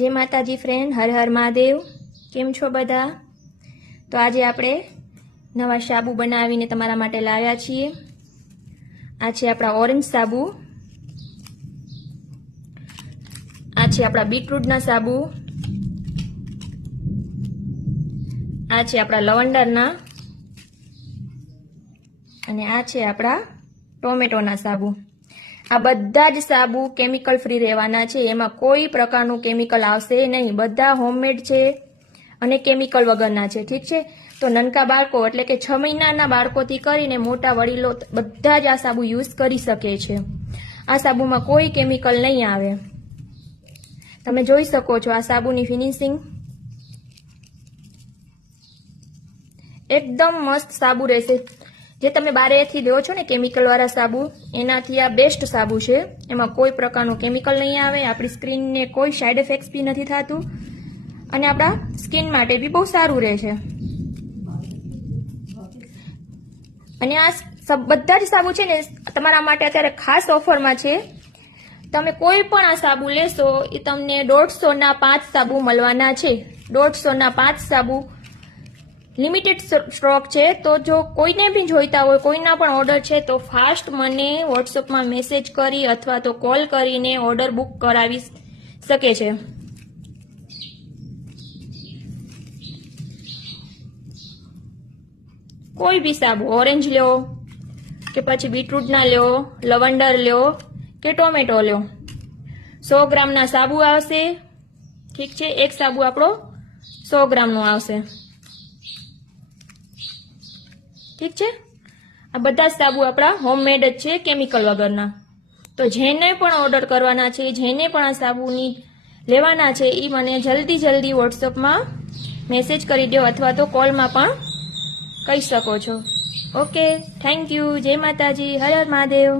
जय माताजी फ्रेंड, हर हर महादेव। केम छो बधा? तो आज आपणे नवा साबु बनावीने तमारा माटे लाव्या छीए। आ छे आपड़ा ऑरेंज साबु, आ छे आपड़ा बीटरूटना साबु, आ छे आपड़ा लवंडरना अने आ छे आपड़ा टोमेटोना साबु। आ बधा ज साबु केमिकल फ्री रहेवाना छे, एमां कोई प्रकारनुं केमिकल आवशे नहीं। बधा होममेड छे अने केमिकल वगरना छे। ठीक छे। तो ननका बाळको एटले के 6 महीनाना बाळकोथी करीने मोटा वडीलो बधा ज आ साबु यूज करी शके छे। आ साबुमां कोई केमिकल नहीं आवे। तमे जोई शको छो आ साबुनी फिनिशिंग एकदम मस्त साबु रहेशे। जे तमे बारेथी लो छो ने केमिकल वाळा साबु, एनाथी आ बेस्ट साबु छे। एमां कोई प्रकारनुं केमिकल नहीं आवे। आपणी स्किन ने कोई साइड इफेक्ट्स भी नहीं थातुं अने आपणा स्किन माटे भी बहुत सारूं रहे छे। अने आ बधा ज साबु छे ने तमारा माटे अत्यारे खास ऑफरमां छे। तमे कोई पण आ साबु लेशो ए तमने 150 ना 5 साबु मळवाना छे। 150 ना 5 साबु लिमिटेड स्टॉक छे। तो जो कोईने भी जोईता होय, कोईना पण ऑर्डर छे तो फास्ट मने व्हाट्सएप में मेसेज करी अथवा तो कॉल करीने ऑर्डर बुक करावी सके छे। कोई भी साबु ऑरेंज लो के पछी बीटरूट ना लो, लवंडर लो के टोमेटो लो, 100 ग्राम ना साबु आवशे। ठीक छे। एक साबु आपणो 100 ग्राम नो आवशे। ठीक छे। आ बधा साबु आपड़ा होममेड ज छे, केमिकल वगरना। तो जेने पण ऑर्डर करवाना छे, जेने पण आ साबुनी लेवाना छे, ई मने जल्दी व्हाट्सएप में मेसेज करी दो अथवा तो कॉल में पण कही शको छो। Okay, thank you. जय माताजी, हर हर महादेव।